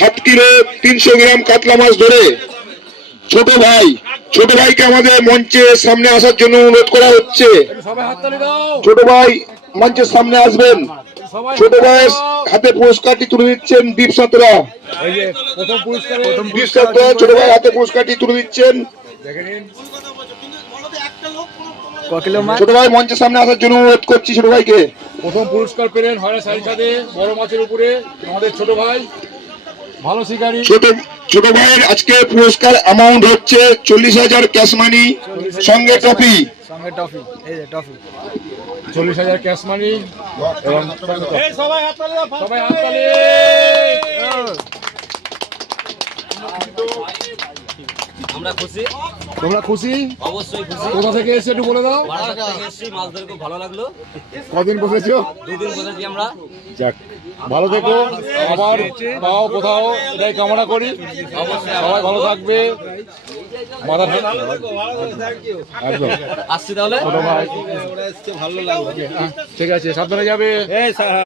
7 kilo 300 গ্রাম কাতলা মাছ ধরে ছোট ভাইকে আমাদের মঞ্চের সামনে আসার জন্য অনুরোধ করা হচ্ছে। ছোট ভাই মঞ্চের সামনে আসবেন। ছোট ভাইয়ের হাতে পুরস্কারটি তুলে দিচ্ছেন দীপ সাঁতরা। ছোট ভাই হাতে পুরস্কারটি তুলে দিচ্ছেন। ছোট ভাই মঞ্চের সামনে আসার জন্য অনুরোধ করছি ছোট ভাইকে। প্রথম পুরস্কার পেলেন হয়রা সারিসাদে বড় মাছের উপরে আমাদের ছোট ভাই, ভালো শিকারী। ছোট ভাইয়ের আজকে পুরস্কার অ্যামাউন্ট হচ্ছে 40,000 ক্যাশ মানি সঙ্গে ট্রফি। 40,000 ক্যাশ মানি এবং সবাই হাততালি। আমরা খুশি। তোমরা খুশি? অবশ্যই খুশি। কোথা থেকে এসে একটু বলে দাও। বারাসাত থেকে এসেছি, মাছ ধরে খুব ভালো লাগলো। কদিন বসেছো? 2 দিন বসেছি আমরা। যাক, ভালো থেকো, আবার পাও কোথাও, এটাই কামনা করি। সবাই ভালো থাকবে। মাথা একদম আসছি তাহলে। ছোট ভাই, ঠিক আছে, সাবধানে যাবে।